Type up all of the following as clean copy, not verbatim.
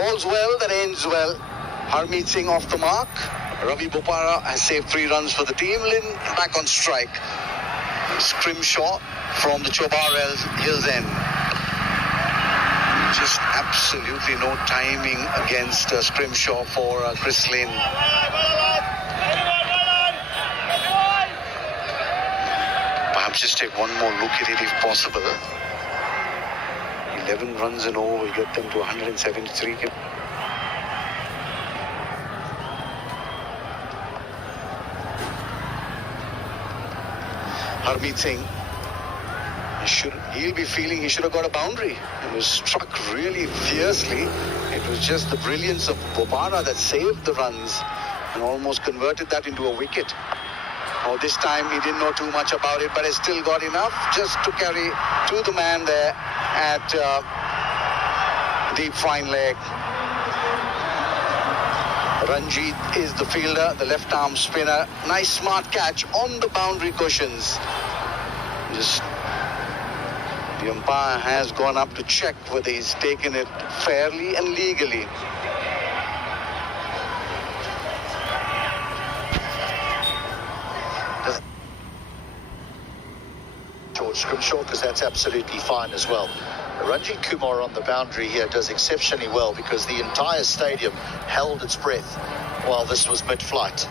Rolls well, that ends well. Harmeet Singh off the mark. Ravi Bopara has saved 3 runs for the team. Lynn back on strike. Scrimshaw from the Chobar Hills End. Just absolutely no timing against Scrimshaw for Chris Lynn. Perhaps just take one more look at it if possible. 11 runs and over will get them to 173. Harmeet Singh, he'll be feeling he should have got a boundary. He was struck really fiercely. It was just the brilliance of Bopara that saved the runs and almost converted that into a wicket. Oh, this time he didn't know too much about it, but he still got enough just to carry to the man there at deep fine leg. Ranjit is the fielder, the left arm spinner. Nice smart catch on the boundary cushions. Just the umpire has gone up to check whether he's taken it fairly and legally. George Scrimshaw, because that's absolutely fine as well. Ranjit Kumar on the boundary here does exceptionally well because the entire stadium held its breath while this was mid-flight.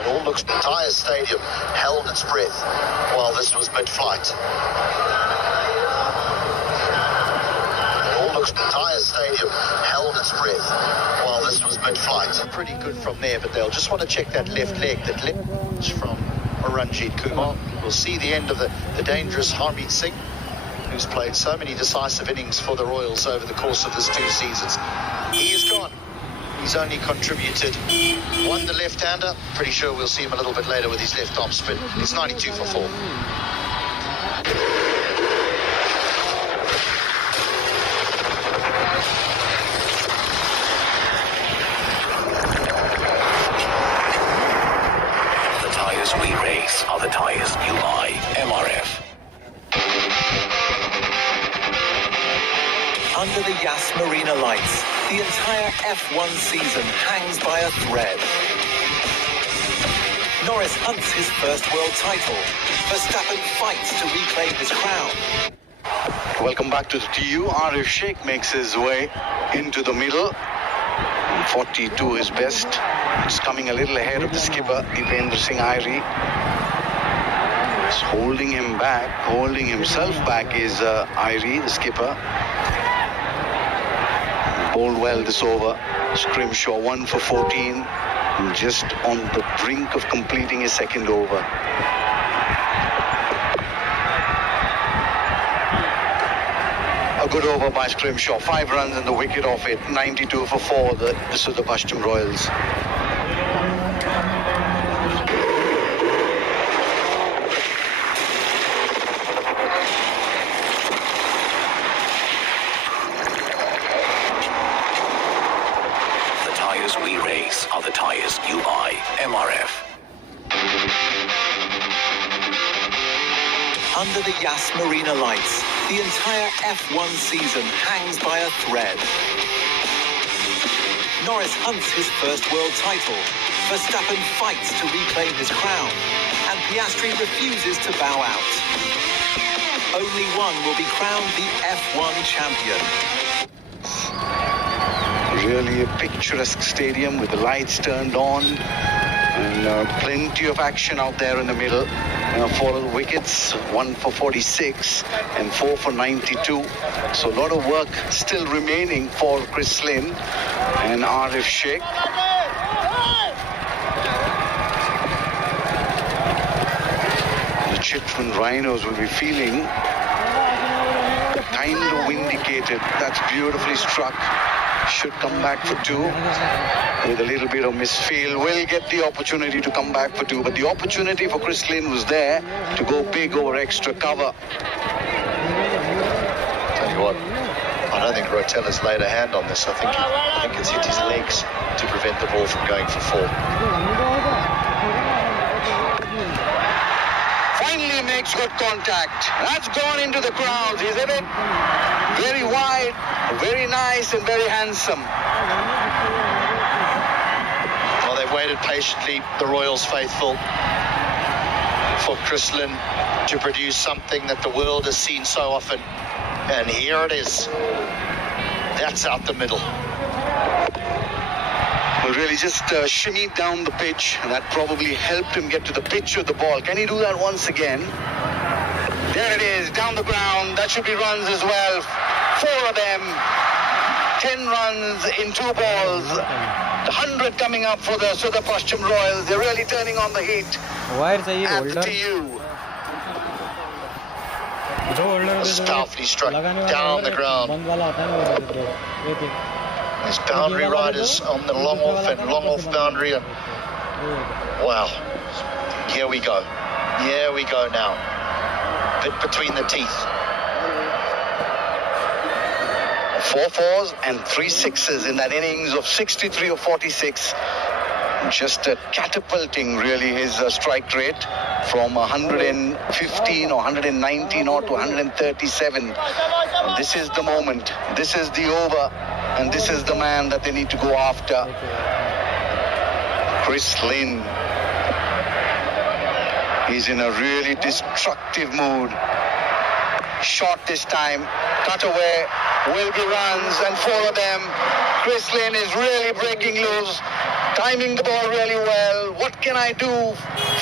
It all looks, the entire stadium held its breath while this was mid-flight. It all looks, the entire stadium held its breath while this was mid-flight. Pretty good from there, but they'll just want to check that left leg, that left from Ranjit Kumar. We'll see the end of the dangerous Harmeet Singh, who's played so many decisive innings for the Royals over the course of this 2 seasons. He is gone. He's only contributed one, the left-hander. Pretty sure we'll see him a little bit later with his left arm spin. It's 92 for 4. We race are the tyres you buy. MRF. Under the Yas Marina lights, the entire F1 season hangs by a thread. Norris hunts his first world title. Verstappen fights to reclaim his crown. Welcome back to the TU. Arif Sheikh makes his way into the middle. 42 is best. It's coming a little ahead of the skipper, Dipendra Singh Airi. Just holding him back, holding himself back is Airi, the skipper. Bowled well this over. Scrimshaw 1 for 14. Just on the brink of completing his second over. A good over by Scrimshaw. 5 runs and the wicket off it. 92 for 4, the Sudurpaschim Royals. The tyres we race are the tyres you buy. MRF. Under the Yas Marina lights, the entire F1 season hangs by a thread. Norris hunts his first world title. Verstappen fights to reclaim his crown. And Piastri refuses to bow out. Only one will be crowned the F1 champion. Really a picturesque stadium with the lights turned on. And plenty of action out there in the middle. 4 wickets, 1 for 46 and 4 for 92. So a lot of work still remaining for Chris Lynn and Arif Sheikh. The Chitwan Rhinos will be feeling kind of vindicated. That's beautifully struck. Should come back for 2 with a little bit of misfield. Will get the opportunity to come back for 2, but the opportunity for Chris Lynn was there to go big over extra cover. Tell you what, I don't think Rotella's laid a hand on this. I think it's hit his legs to prevent the ball from going for 4. Finally really makes good contact. That's gone into the crowds, isn't it? Very wide, very nice and very handsome. Well, they've waited patiently, the Royals faithful, for Chris Lynn to produce something that the world has seen so often. And here it is. That's out the middle. Well, really just shimmied down the pitch, and that probably helped him get to the pitch of the ball. Can he do that once again? There it is, down the ground. That should be runs as well. 4 of them. 10 runs in 2 balls. 100 coming up for the Sudurpaschim Royals. They're really turning on the heat. Why is he older? To you. It's powerfully struck down the ground. There's boundary riders on the long off and long off boundary. And wow, here we go. Here we go now. Bit between the teeth. 4 4s and 3 6s in that innings of 63 or 46. Just catapulting really his strike rate from 115 or 119 or to 137. This is the moment. This is the over. And this is the man that they need to go after. Chris Lynn. He's in a really destructive mood. Shot this time. Cut away. Will be runs and 4 of them. Chris Lynn is really breaking loose. Timing the ball really well. What can I do?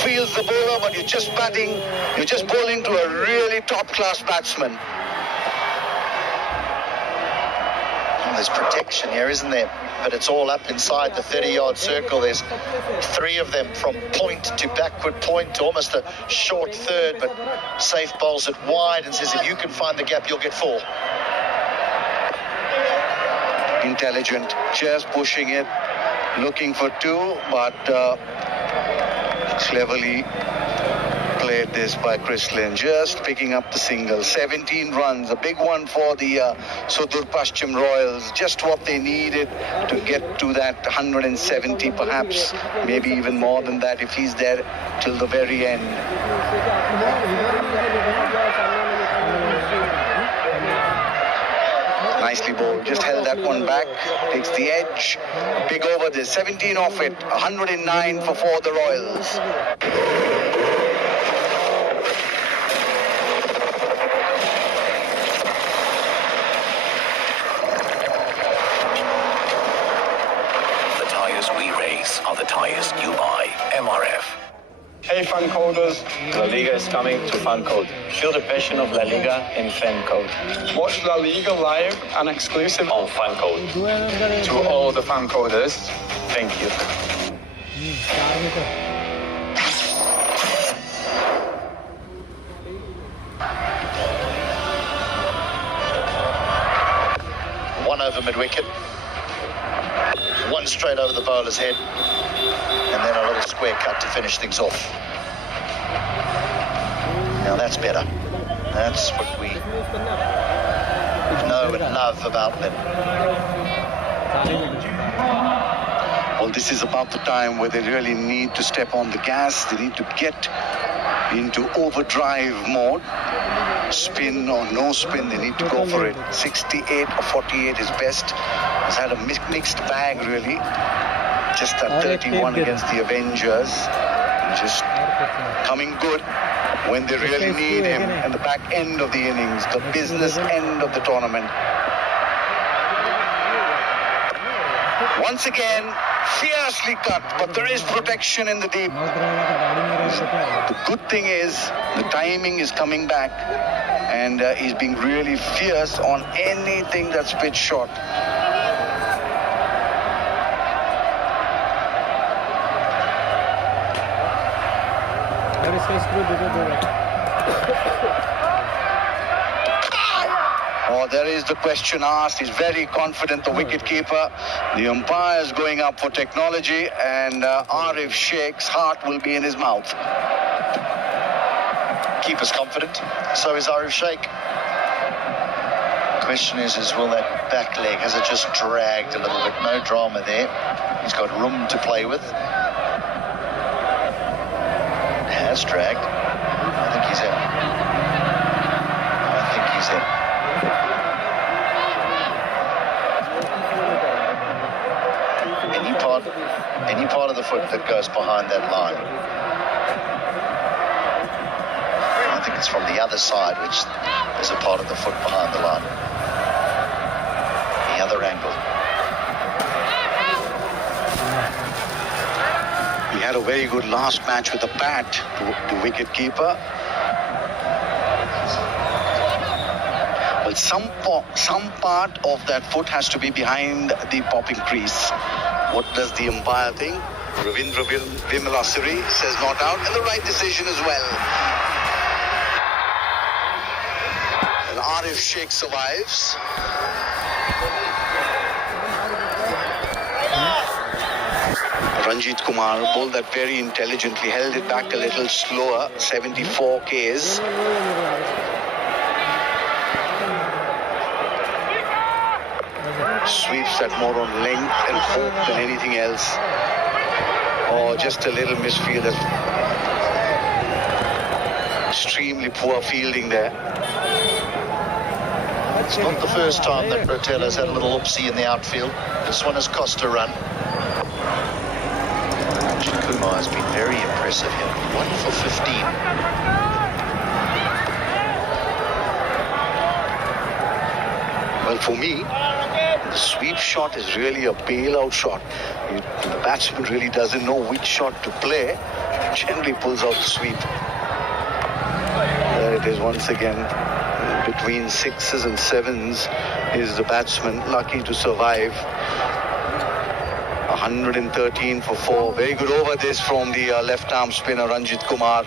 Feels the bowler, but you're just batting. You're just bowling to a really top-class batsman. There's protection here, isn't there? But it's all up inside the 30-yard circle. There's 3 of them from point to backward point to almost a short third, but Safe bowls it wide and says if you can find the gap, you'll get 4. Intelligent, just pushing it, looking for 2, but cleverly played this by Chris Lynn, just picking up the single. 17 runs, a big one for the Sudurpaschim Royals, just what they needed to get to that 170, perhaps maybe even more than that if he's there till the very end. Nicely bowled, just held that one back, takes the edge, big over, there's 17 off it, 109 for the Royals. The tyres we race are the tyres you buy. MRF. Hey fan coders, La Liga is coming to fan code. Feel the passion of La Liga in fan code. Watch La Liga live and exclusive on fan code. To all the fan coders, thank you. One over mid-wicket. 1 straight over the bowler's head. And then a little square cut to finish things off. Now that's better. That's what we know and love about them. Well, this is about the time where they really need to step on the gas. They need to get into overdrive mode. Spin or no spin, they need to go for it. 68 or 48 is best. He's had a mixed bag, really. Just that 31 against the Avengers. Just coming good when they really need him in the back end of the innings, the business end of the tournament. Once again, fiercely cut, but there is protection in the deep. The good thing is the timing is coming back, and he's being really fierce on anything that's pitch short. Oh, there is the question asked. He's very confident, the wicketkeeper. The umpire is going up for technology, and Arif Sheikh's heart will be in his mouth. Keeper's confident, so is Arif Sheikh. Question is will that back leg, has it just dragged a little bit? No drama there. He's got room to play with. has dragged. I think he's in. I think he's in. Any part of the foot that goes behind that line. I think it's from the other side, which is a part of the foot behind the line. The other angle. He had a very good last match with the bat, the wicket keeper. But some part of that foot has to be behind the popping crease. What does the umpire think? Ravindra Vimalasiri says not out, and the right decision as well. And Arif Sheikh survives. Ranjit Kumar bowled that very intelligently, held it back a little slower, 74 Ks. Sweeps that more on length and hope than anything else. Or just a little misfield. Extremely poor fielding there. It's not the first time that Rotella's had a little oopsie in the outfield. This one has cost a run. Kumar has been very impressive here. 1 for 15. Well, for me, the sweep shot is really a bailout shot. The batsman really doesn't know which shot to play. Generally pulls out the sweep. There it is once again. Between 6s and 7s is the batsman lucky to survive. 113 for 4. Very good over this from the left-arm spinner Ranjit Kumar.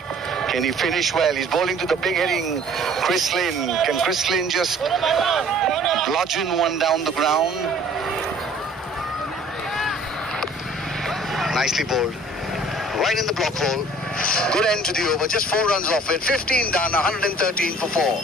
Can he finish well? He's bowling to the big-hitting Chris Lynn. Can Chris Lynn just bludgeon one down the ground? Nicely bowled. Right in the block hole. Good end to the over. Just 4 runs off it. 15 done. 113 for 4.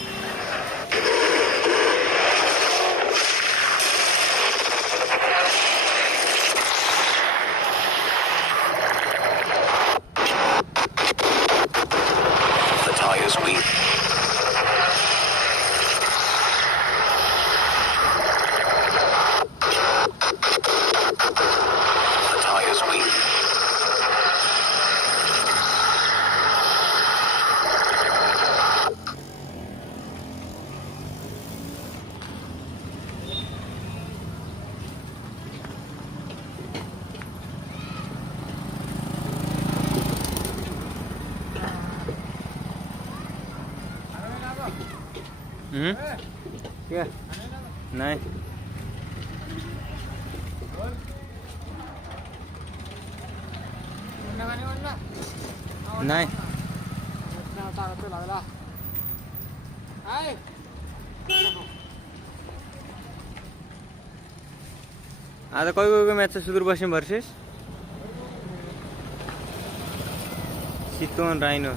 क्या नहीं नहीं आता कोही match छ Sudurpashchim versus Chitwan rhino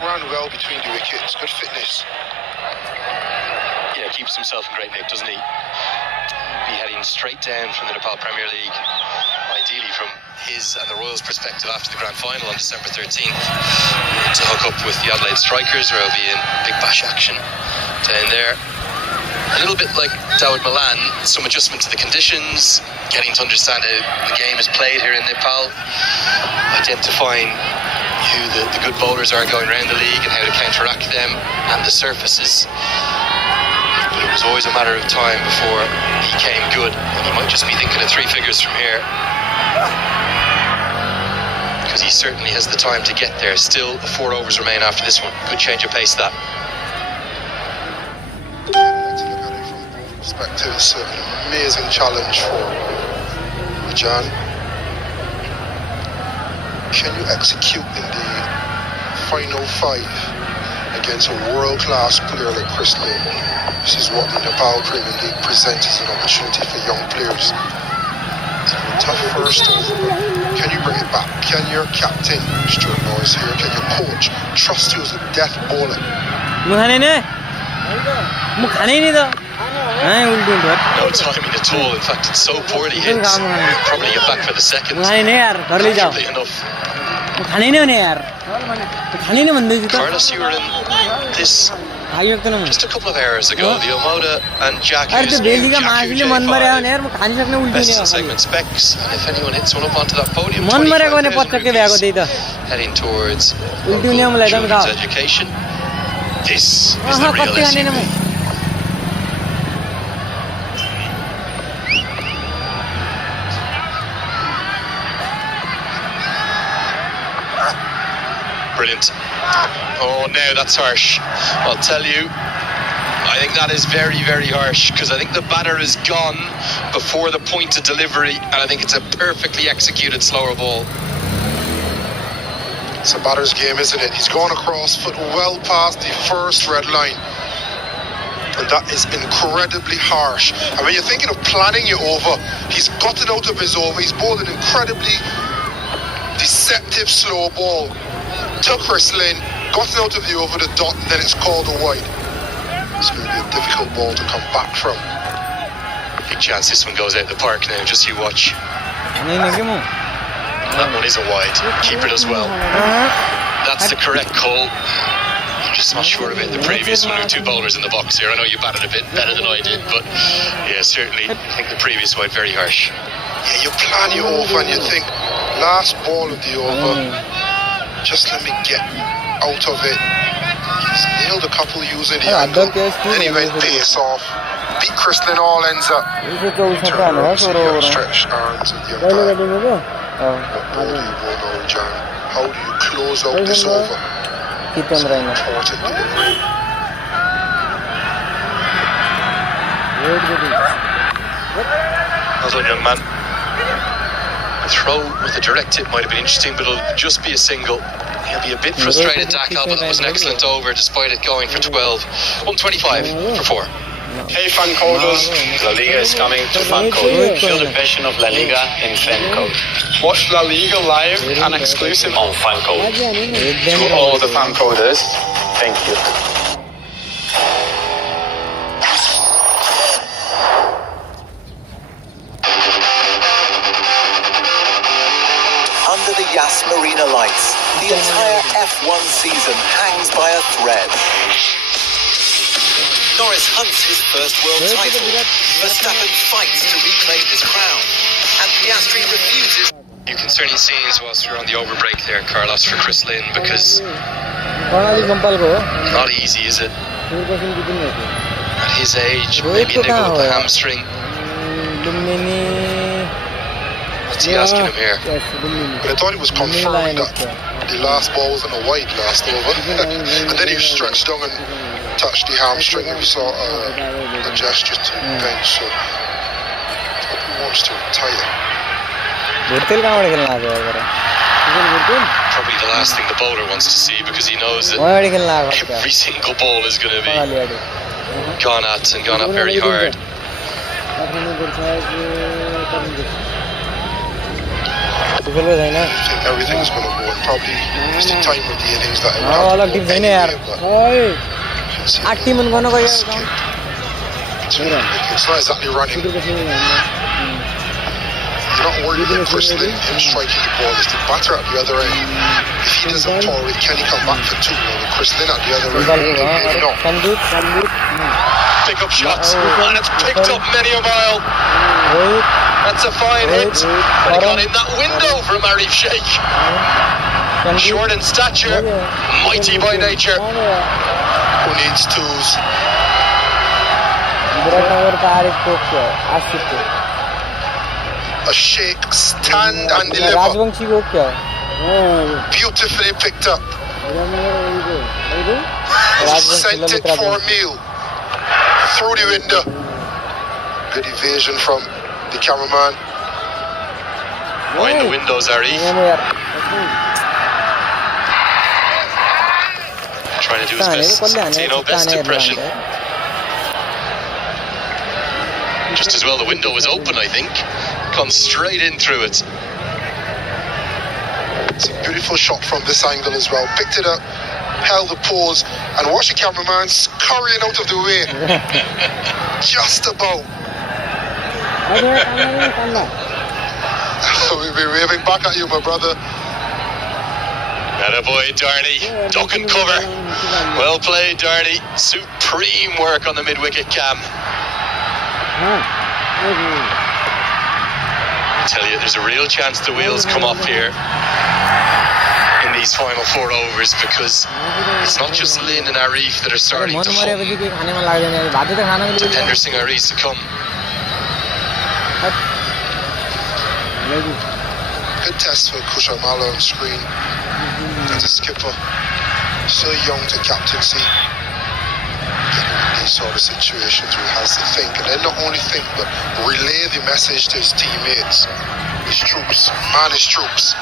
Ran well between the wickets, good fitness. Yeah, keeps himself in great nick, doesn't he? Be heading straight down from the Nepal Premier League, ideally from his and the Royals' perspective after the grand final on December 13th to hook up with the Adelaide Strikers, where he'll be in big bash action down there. A little bit like Dawid Malan, some adjustment to the conditions, getting to understand how the game is played here in Nepal, identifying who the good bowlers are going around the league and how to counteract them and the surfaces. But it was always a matter of time before he came good, and he might just be thinking of 3 figures from here, because he certainly has the time to get there. Still 4 overs remain after this one. Good change of pace, that. Perspectives, an amazing challenge for Jan. Can you execute in the final 5 against a world-class player like Chris Lane? This is what the Nepal Premier League presents as an opportunity for young players. It's been a tough first over, but can you bring it back? Can your captain, Stuart Norris here, can your coach trust you as a death bowler? No timing at all. In fact, it's so poorly hit. Probably get back for the second. Comfortably enough. Carlos, you were in this just a couple of hours ago. The Omoda and Jaku's new Jaku J5 best in segment specs. And if anyone hits one up onto that podium, 25,000 heading towards children's education. This is the real SUV. Brilliant. Oh, now that's harsh. I'll tell you, I think that is very, very harsh, because I think the batter is gone before the point of delivery, and I think it's a perfectly executed slower ball. It's a batter's game, isn't it? He's gone across foot well past the first red line. And that is incredibly harsh. And when you're thinking of planning your over, he's got it out of his over. He's bowled an incredibly deceptive slow ball. Took Chris Lynn, got it out of the over the dot, and then it's called a wide. It's going to be a difficult ball to come back from. Big chance this one goes out the park now, just you watch. That one is a wide. Keeper does well. That's the correct call. I'm just not sure about the previous one with 2 bowlers in the box here. I know you batted a bit better than I did, but yeah, certainly I think the previous wide very harsh. Yeah, you plan your over and you think, last ball of the over, just let me get out of it. He's nailed a couple using the angle. Then he went pace off. Beat Chrislin, all ends up. Turn around, stretched arms at the umpire. What ball do you go now, John? How do you close out this over? It's an important delivery. Well done, young man. A throw with a direct hit might have been interesting, but it'll just be a single. He'll be a bit frustrated, Dakal, but it was an excellent over despite it going for 12. 125 for 4. Hey fan coders, La Liga is coming to fan code. Feel the passion of La Liga in fan code. Watch La Liga live and exclusive on fan code. To all the fan coders, thank you. Under the Yas Marina lights, the entire F1 season hangs by a thread. Norris hunts his first world title. Verstappen fights to reclaim his crown. And Piastri refuses. You can certainly see as whilst we're on the overbreak there, Carlos, for Chris Lynn, because not easy, is it? At his age, maybe a niggle of the hamstring. What's he asking him here? But I thought it was confirmed that the last ball wasn't a wide last over. And then he stretched down and touched the hamstring, and we saw a gesture to bench. So he wants to retire. Probably the last thing the bowler wants to see, because he knows that every single ball is going to be gone at and gone at very hard. I think everything's going to go, and probably it's the time of the innings that it will anyway, it's not exactly running. You're not worried about Chris Lynn, him striking the ball. It's the batter at the other end. If he doesn't power it, can he come back for 2? Or with Chris Lynn at the other end? Maybe not. Pick up shots, and it's picked up many a mile. That's a fine hit, but it got in that window from Arif Sheikh. Short in stature, mighty by nature. Who needs 2s? A Sheikh stand and deliver. Beautifully picked up. Sent it for a meal. Through the window. Good evasion from the cameraman. Mind the windows, Arif. Trying to do his best, best impression. Just as well the window was open, I think. Come straight in through it. It's a beautiful shot from this angle as well. Picked it up, held the pose, and watch the cameraman scurrying out of the way. Just about. We'll be waving back at you, my brother. Attaboy, Darnay. Duck and cover. Well played, Darnay. Supreme work on the mid-wicket cam. I tell you, there's a real chance the wheels come off here in these final 4 overs, because it's not just Lynn and Arif that are starting to hum. Depender Singh Arif to come. Good test for Kushal Malla on screen. As a skipper, so young to captaincy. In these sort of situations where he has to think, and then not only think, but relay the message to his teammates, his troops, man his troops.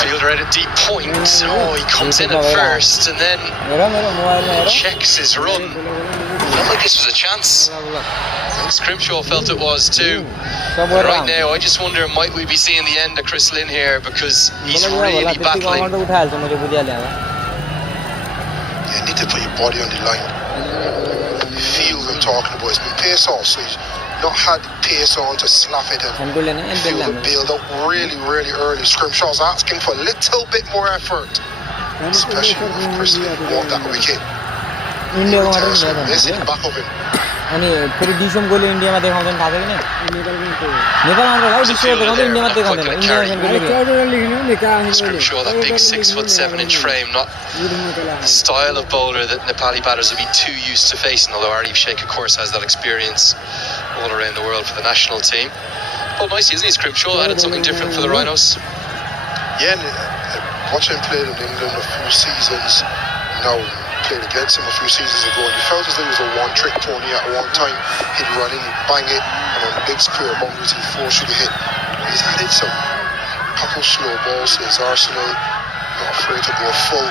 Fielder at a deep point. Oh, he comes in at first and then checks his run. Felt like this was a chance. Scrimshaw felt it was too. But right now, I just wonder, might we be seeing the end of Chris Lynn here, because he's really battling. You need to put your body on the line. Feel what I'm talking about. It's been pace off, so he's not had pace on to slap it and feel the build up really, really early. Scrimshaw's asking for a little bit more effort, especially if Chris Lynn won that wicket. This in the back of him. Scrimshaw, that big 6'7" frame, not the style of bowler that Nepali batters would be too used to facing, although Arif Sheikh of course has that experience all around the world for the national team. But nicely, isn't he, Scrimshaw? Added something different for the Rhinos. Yeah, watching him play in England a few seasons now, played against him a few seasons ago, and he felt as though he was a one-trick pony at one time. He'd run in, bang it, and on the big square boundaries he'd force you to hit. He's added some couple slow balls to his arsenal, not afraid to go full.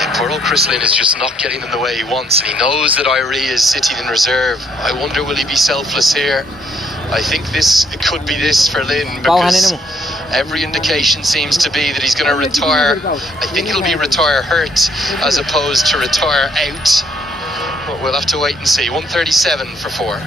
Yeah, poor old Chris Lynn is just not getting in the way he wants, and he knows that Irie is sitting in reserve. I wonder, will he be selfless here? I think it could be this for Lynn, because every indication seems to be that he's going to retire. I think it'll be retire hurt as opposed to retire out. But we'll have to wait and see. 137 for 4.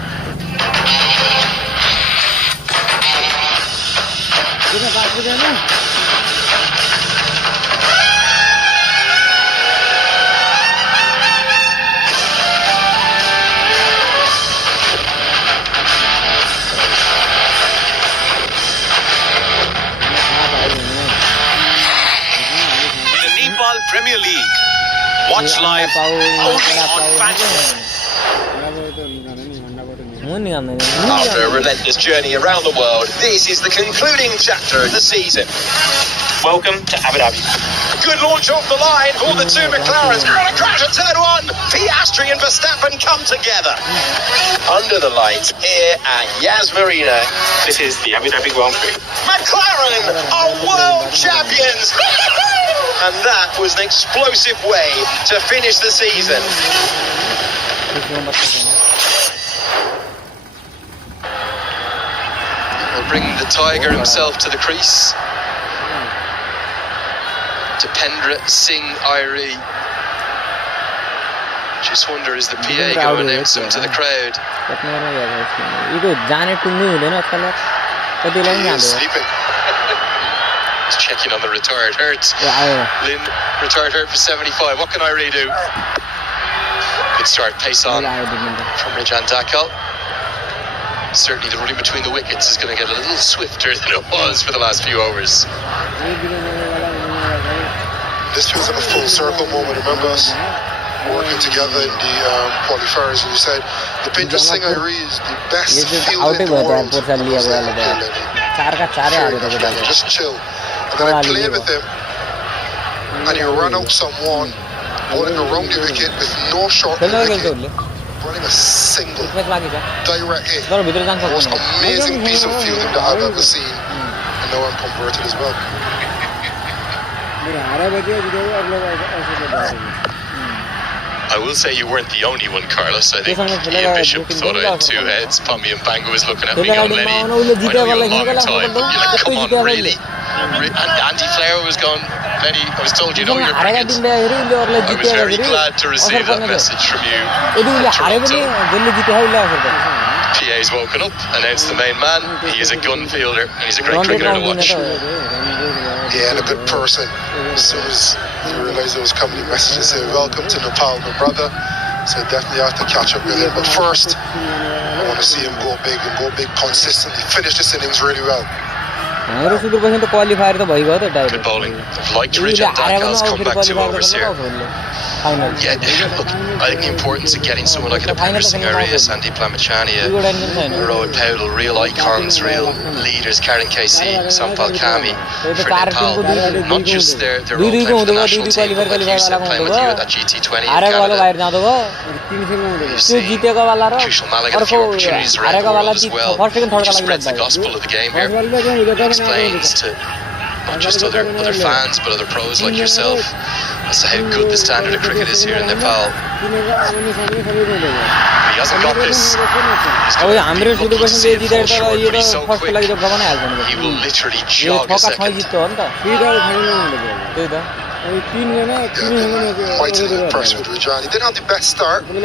Premier League. Watch live only on Fantasy. After a relentless journey around the world, this is the concluding chapter of the season. Welcome to Abu Dhabi. Good launch off the line for the two McLarens. And a crash at turn 1. Piastri and Verstappen come together. Under the lights here at Yas Marina. This is the Abu Dhabi Grand Prix. McLaren are world champions. And that was an explosive way to finish the season. We'll bring the Tiger himself to the crease. Dipendra Singh Irie. Just wonder, is the PA going to announce him to the crowd? He is sleeping. He's checking on the retired hurt. Lynn, retired hurt for 75. What can Irie do? Good start, pace on from Rajan Dakal. Certainly the running between the wickets is going to get a little swifter than it was for the last few overs. This feels like a full circle moment. Remember us working together in the qualifiers, and you said the interesting thing, Irie, is the best field in the world. Just chill. And then I played with him, and he ran out someone, bowling around the wicket with no shot in the wicket, running a single direct hit. The most amazing piece of fielding that I've ever seen, and now I'm converted as well. I will say you weren't the only one, Carlos. I think Ian Bishop thought I had two heads. Pommy and Banga was looking at me going, Lenny, I know you a long time, but you're like, come on, really? And Andy Flower was going, Lenny, I was told you know you're cricket. I was very glad to receive that message from you from Toronto. PA's woken up, announced the main man. He is a gun fielder, and he's a great cricketer to watch. Yeah, and a good person. As soon as he realised it was coming, he messaged and said, welcome to Nepal, my brother. So definitely have to catch up with him. But first, I want to see him go big and go big consistently. Finish this innings really well. Good bowling. I've liked Rajan Dakal's comeback 2 overs here. Yeah, look, I think the importance of getting someone like an Apender Singh Arya, Sandeep Lamachania, Rohit Paudel, real icons, real leaders, Karan KC, Sampal Kami, for Nepal, not just their role playing for the national team, but like you said, playing with you at that GT20 in Canada. You've seen Kushal Malik had a few opportunities around the world as well, which just spreads the gospel of the game here. Explains to not just other fans but other pros like yourself as to how good the standard of cricket is here in Nepal. He hasn't got this. He's going to be lucky to see it fall short, but he's so quick. He will literally jog a second. Quite impressed with Rajan. He didn't have the best start, but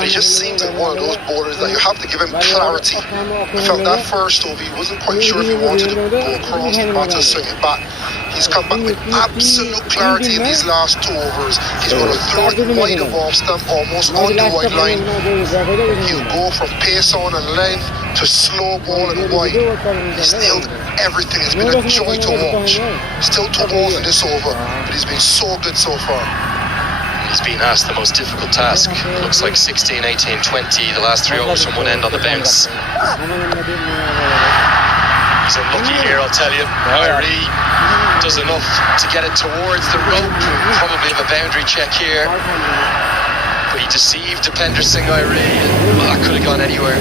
he just seems like one of those bowlers that you have to give him clarity. I felt that first over, he wasn't quite sure if he wanted to go across the bat or swing it back. He's come back with absolute clarity in these last 2 overs. He's going to throw it wide of off stump, almost on the white line. He'll go from pace on and length to slow ball and wide. He's nailed everything. It's been a joy to watch. Still 2 balls in this over, but he's been so good so far. He's been asked the most difficult task. It looks like 16, 18, 20, the last 3 overs from one end on the bounce. He's unlucky here, I'll tell you. Irie does enough to get it towards the rope. Probably have a boundary check here. But he deceived Apender Singh Irie. Well, that could have gone anywhere.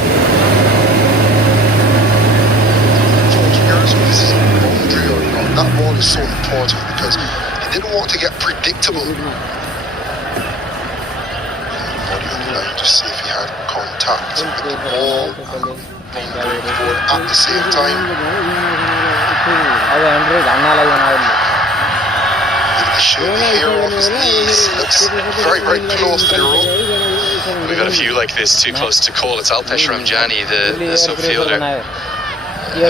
This is a boundary or not. That ball is so important because he didn't want to get predictable. Body on the line to see if he had contact with the ball and board at the same time. The hair off his knees looks very, very close to the rope. We've got a few like this too close to call. It's Alpesh Ramjani, the sub-fielder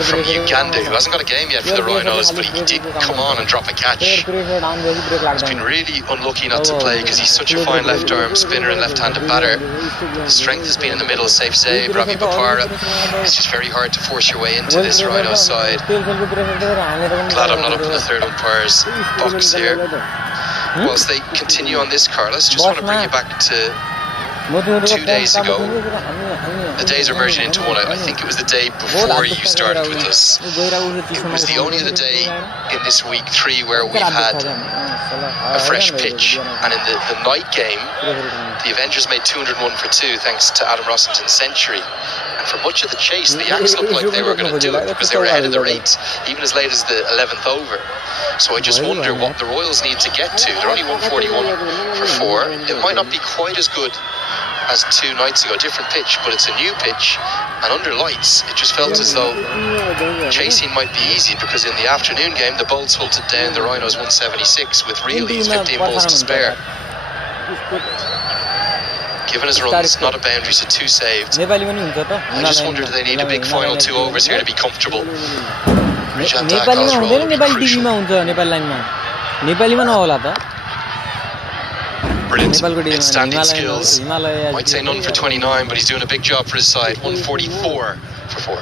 from Uganda, who hasn't got a game yet for the Rhinos, but he did come on and drop a catch. He's been really unlucky not to play because he's such a fine left arm spinner and left-handed batter. The strength has been in the middle, safe save, Ravi Bopara. It's just very hard to force your way into this Rhinos side. Glad I'm not up in the third umpire's box here. Whilst they continue on this, Carlos, just want to bring you back to 2 days ago. The days are merging into one. I think it was the day before you started with us. It was the only other day in this week 3 where we've had a fresh pitch, and in the night game the Avengers made 201 for 2 thanks to Adam Rossington's century, and for much of the chase the Yanks looked like they were going to do it because they were ahead of the rate even as late as the 11th over. So I just wonder what the Royals need to get to. They're only 141 for 4. It might not be quite as good as 2 nights ago, different pitch, but it's a new pitch, and under lights it just felt as though chasing might be easy, because in the afternoon game the Bolts hunted down the Rhinos 176 with really 15 balls to spare. Given his runs, not a boundary, so 2 saved. I just wonder, do they need a big final 2 overs here to be comfortable? नेपालीमा हुँदैन नेपाली टिभीमा हुन्छ नेपाली लाइनमा नेपालीमा नहोला त Brilliant, outstanding skills. Might say none for 29, but he's doing a big job for his side. 144 for 4.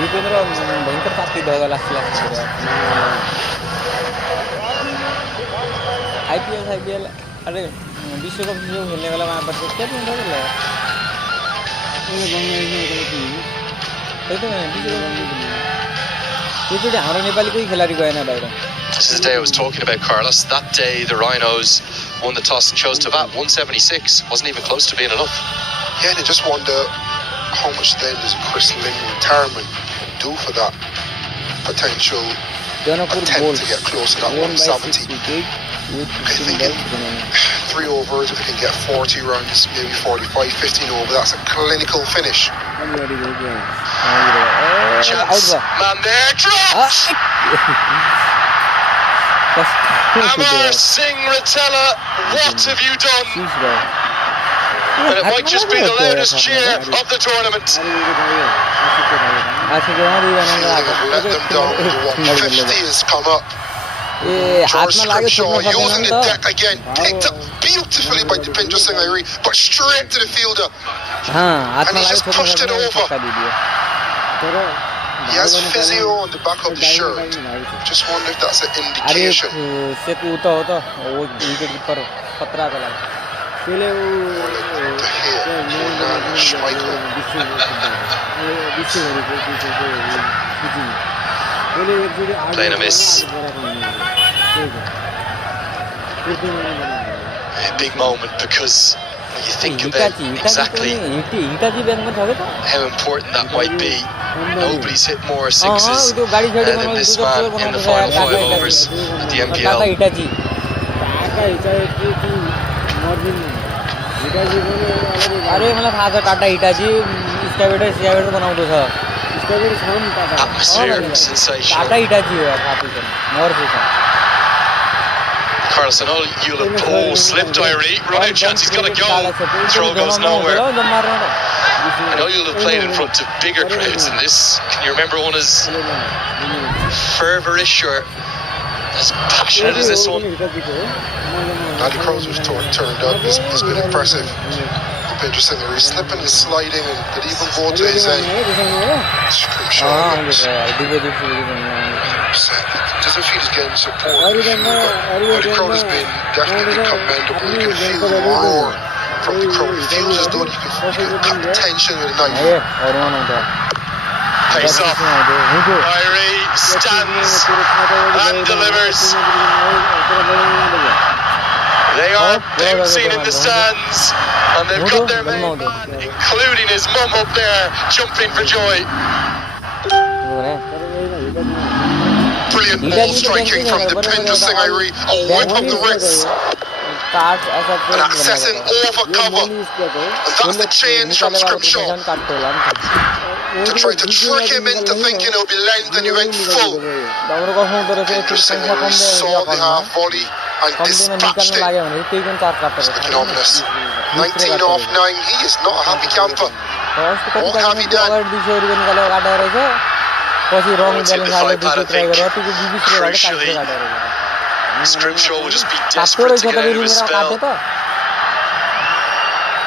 Jitendra भयङ्कर तात्ती भयो लास्ट आइपिएल अरे विश्वकप खेल्ने बेलामा पर्छ के हुन्छ त्यसले हाम्रो नेपाली कोही खेलाडी गएन बाहिर. This is the day I was talking about, Carlos. That day the Rhinos won the toss and chose to bat. 176 wasn't even close to being enough. Yeah, and I just wonder how much then does Chris Lynn retirement do for that potential attempt to get close to that 170. I think in 3 overs, if we can get 40 runs, maybe 45, 15 over, that's a clinical finish. Chance, man there, dropped! Amar Singh Ratela, what have you done? And it might just be the loudest cheer of the tournament. Let them down. The 150 has come up. George Scrimshaw using the deck again. Picked up beautifully by Dipinder Singh Airi, but straight to the fielder. And he just pushed it over. He has physio on the back of the shirt. Just wonder if that's an indication. Playing a miss. A big moment because you think about exactly how important that might be. Nobody's hit more sixes than this man in the final 5 overs at the MPL. Atmosphere, sensational. Carlos, I know you'll have slipped Irie. Run out chance, he's got to go. Throw goes nowhere. I know you'll have played in front of bigger crowds than this. Can you remember one as fervorish or as passionate as this one? The crowds was turned up. It's been impressive. Interesting. He's slipping and sliding, and did even go to his end. Scrimshaw looks upset. Doesn't feel he's getting support. But the crowd has been definitely commendable. You can feel the roar from the crowd. It feels as though you can cut the tension with a knife. Face off. Irie stands and delivers. They are bouncing in the stands, and they've got their main man, including his mum up there, jumping for joy. Brilliant ball striking from Dipinder Singh Airi, a whip of the wrist, and accessing over cover, and that's the change from Scrimshaw. To try to trick him into thinking it'll be length, and he went full. Dipinder Singh Airi saw the half volley and dispatched it. It's looking ominous. 19 off 9, he is not a happy camper. What have he done? It's hit the 5 pad, I think. Crucially, Scrimshaw will just be desperate to get out of his spell.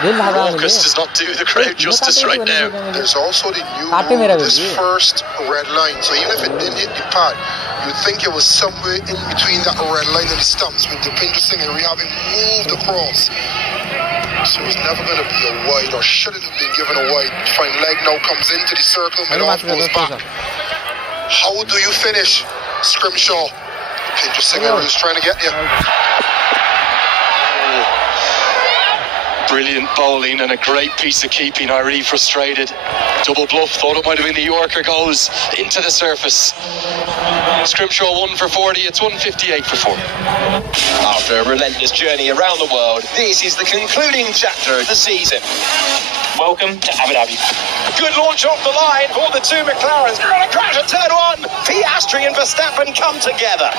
Raucous does not do the crowd justice right now. There's also the new rule, this first red line. So even if it didn't hit the pad, you'd think it was somewhere in between that red line and the stumps with Dipinder Singh Airi having moved across. So it's never going to be a wide, or shouldn't have been given a wide. Fine leg now comes into the circle, mid-off goes back. How do you finish, Scrimshaw? Dipinder Singh Airi is trying to get you. Brilliant bowling and a great piece of keeping. Irene frustrated. Double bluff, thought it might have been the Yorker, goes into the surface. Scrimshaw 1 for 40, it's 158 for 4. After a relentless journey around the world, this is the concluding chapter of the season. Welcome to Abu Dhabi. Good launch off the line for the two McLarens. They're going to crash at turn one. Piastri and Verstappen come together.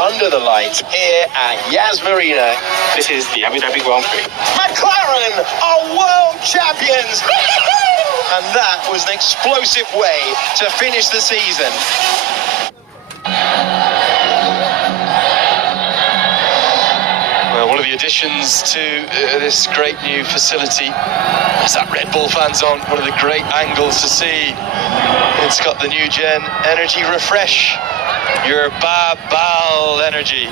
Under the lights here at Yas Marina. This is the Abu Dhabi Grand Prix. McLaren are world champions. And that was an explosive way to finish the season. Well, one of the additions to this great new facility is that Red Bull fan zone. One of the great angles to see. It's got the new gen energy refresh. Your Babal energy.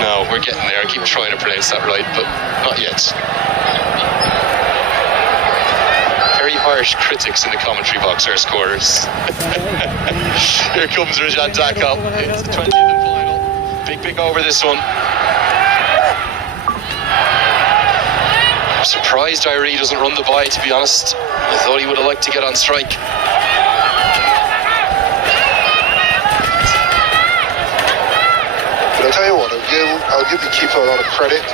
No, we're getting there. I keep trying to pronounce that right, but not yet. Very harsh critics in the commentary box, our scorers. Here comes Rajan Dakal. It's the 20th and final. Big over this one. I'm surprised Irie doesn't run the bye, to be honest. I thought he would have liked to get on strike. But I'll tell you what, I'll give the keeper a lot of credit.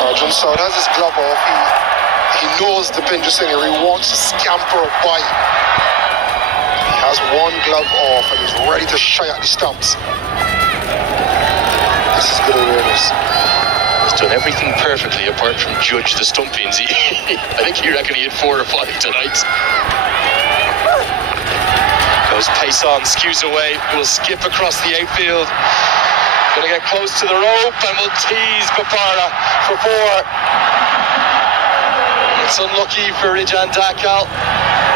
Arjun Saud has his glove off. He knows the Pinja Singer. He wants to scamper by. He has one glove off and he's ready to shy at the stumps. This is good awareness. He's done everything perfectly apart from judge the stumpings. I think he reckoned he had 4 or 5 tonight. Goes pace on, skews away, will skip across the outfield. Gonna get close to the rope and will tease Papara for 4. It's unlucky for Rajan Dakal.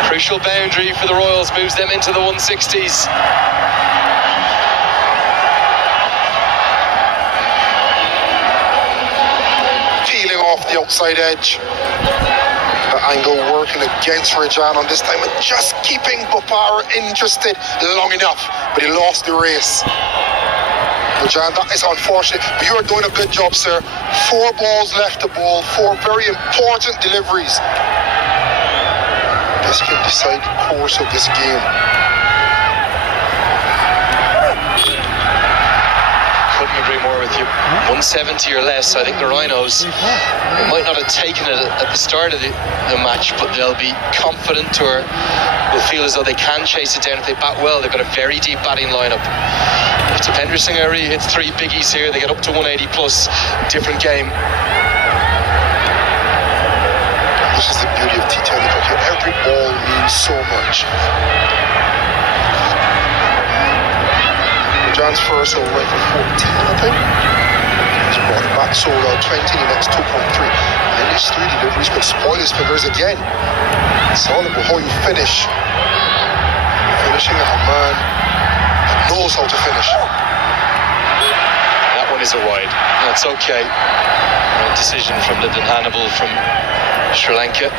Crucial boundary for the Royals, moves them into the 160s. Peeling off the outside edge. The angle working against Rajan on this time and just keeping Papara interested long enough, but he lost the race. Rajan, that is unfortunate, but you are doing a good job, sir. 4 balls left to bowl, 4 very important deliveries. This can decide the course of this game. Couldn't agree more with you. 170 or less. I think the Rhinos might not have taken it at the start of the match, but they'll be confident or will feel as though they can chase it down if they bat well. They've got a very deep batting lineup. If Tapendra Singh Irie hits 3 biggies here, they get up to 180 plus. Different game. This is the beauty of T20 cricket. Every ball means so much. Rajan's first over right for 14, I think. He's brought it back solo 20, the next 2.3. And then these 3 deliveries could spoil his figures again. It's all about how you finish. Finishing at a man that knows how to finish. That one is a wide. That's okay. A decision from Lyndon Hannibal from Sri Lanka.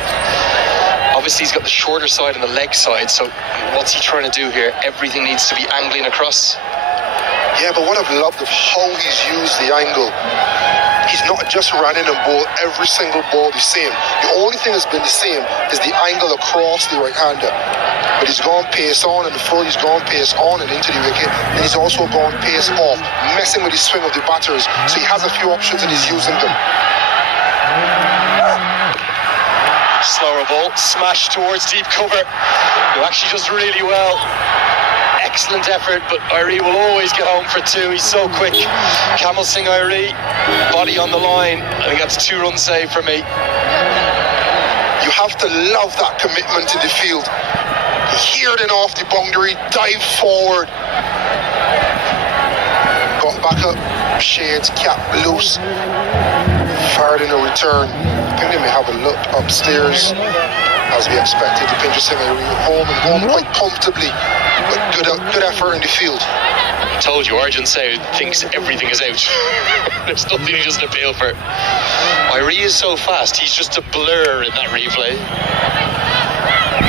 Obviously he's got the shorter side and the leg side, so what's he trying to do here? Everything needs to be angling across. Yeah, but what I've loved of how he's used the angle. He's not just running and bowl every single ball the same. The only thing that's been the same is the angle across the right-hander. But he's gone pace on in the full, he's gone pace on and into the wicket, and he's also gone pace off, messing with the swing of the batters. So he has a few options and he's using them. Slower ball, smash towards deep cover. Who actually does really well. Excellent effort, but Irie will always get home for 2. He's so quick. Kamal Singh Irie, body on the line. I think that's 2 run save for me. You have to love that commitment in the field. He heard it off the boundary, dive forward. Got back up, shades, cap loose. Fired in a return. I think they may have a look upstairs. As we expected, the Pinja Singh home and home quite comfortably, but good effort in the field. I told you, Arjun Saud thinks everything is out. There's nothing he doesn't appeal for. Irie is so fast, he's just a blur in that replay.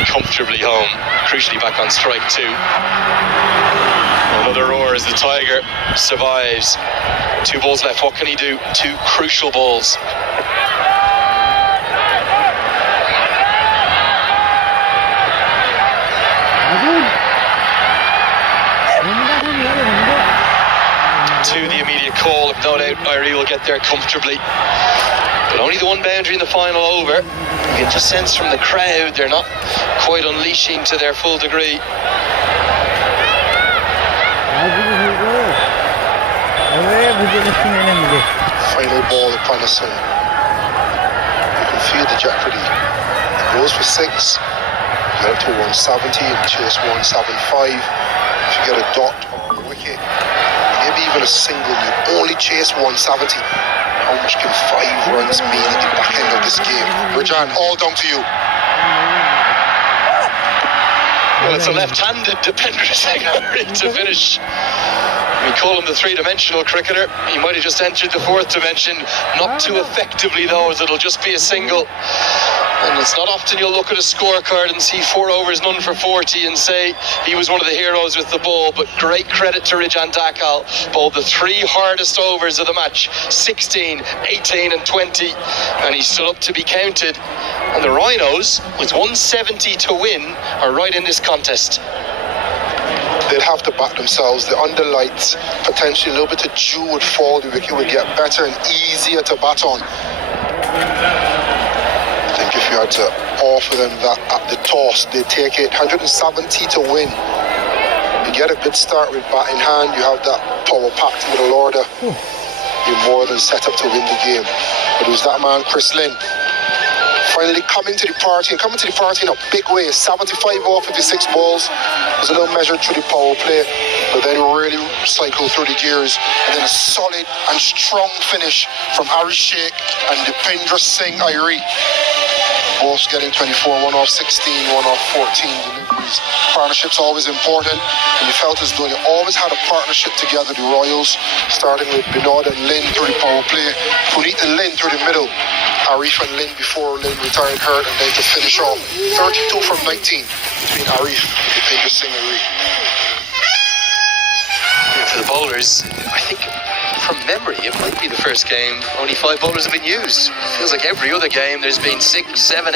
comfortably home. Crucially back on strike too. Another roar as the Tiger survives. 2 balls left. What can he do? 2 crucial balls. To the immediate call. No doubt Irie will get there comfortably. But only the 1 boundary in the final over. You get the sense from the crowd they're not quite unleashing to their full degree. Final ball upon us. You can feel the jeopardy. It goes for 6. You get up to 170 and chase 175. If you get a dot or a wicket, maybe even a single, you only chase 170. How much can 5 runs mean at the back end of this game? Rajan, all down to you. Well, it's a left-handed Dipendra to finish. We call him the 3-dimensional cricketer. He might have just entered the 4th dimension, not too effectively though, as it'll just be a single. And it's not often you'll look at a scorecard and see 4 overs, none for 40 and say he was one of the heroes with the ball. But great credit to Rijan Dakal. Bowled the 3 hardest overs of the match, 16, 18 and 20. And he stood up to be counted. And the Rhinos, with 170 to win, are right in this contest. They'd have to back themselves. The underlights, potentially a little bit of dew would fall. The wicket would get better and easier to bat on. I think if you had to offer them that at the toss, they'd take it. 170 to win. You get a good start with bat in hand. You have that power-packed middle order. You're more than set up to win the game. But it was that man, Chris Lynn, finally coming to the party in a big way. 75 off 56 balls. It was a little measured through the power play, but then really cycled through the gears. And then a solid and strong finish from Ari Sheikh and Dipendra Singh Irie. Both getting 24, 1 off 16, 1 off 14 deliveries. Partnership's always important, and you felt as though you always had a partnership together, the Royals, starting with Binod and Lynn through the power play, Puneet and Lynn through the middle, Arif and Lynn before Lynn retired hurt, and then to finish off 32 from 19 between Arif and Dipendra Singh Irie. For the bowlers, I think from memory it might be the first game only 5 bowlers have been used. It feels like every other game there's been 6, 7, 8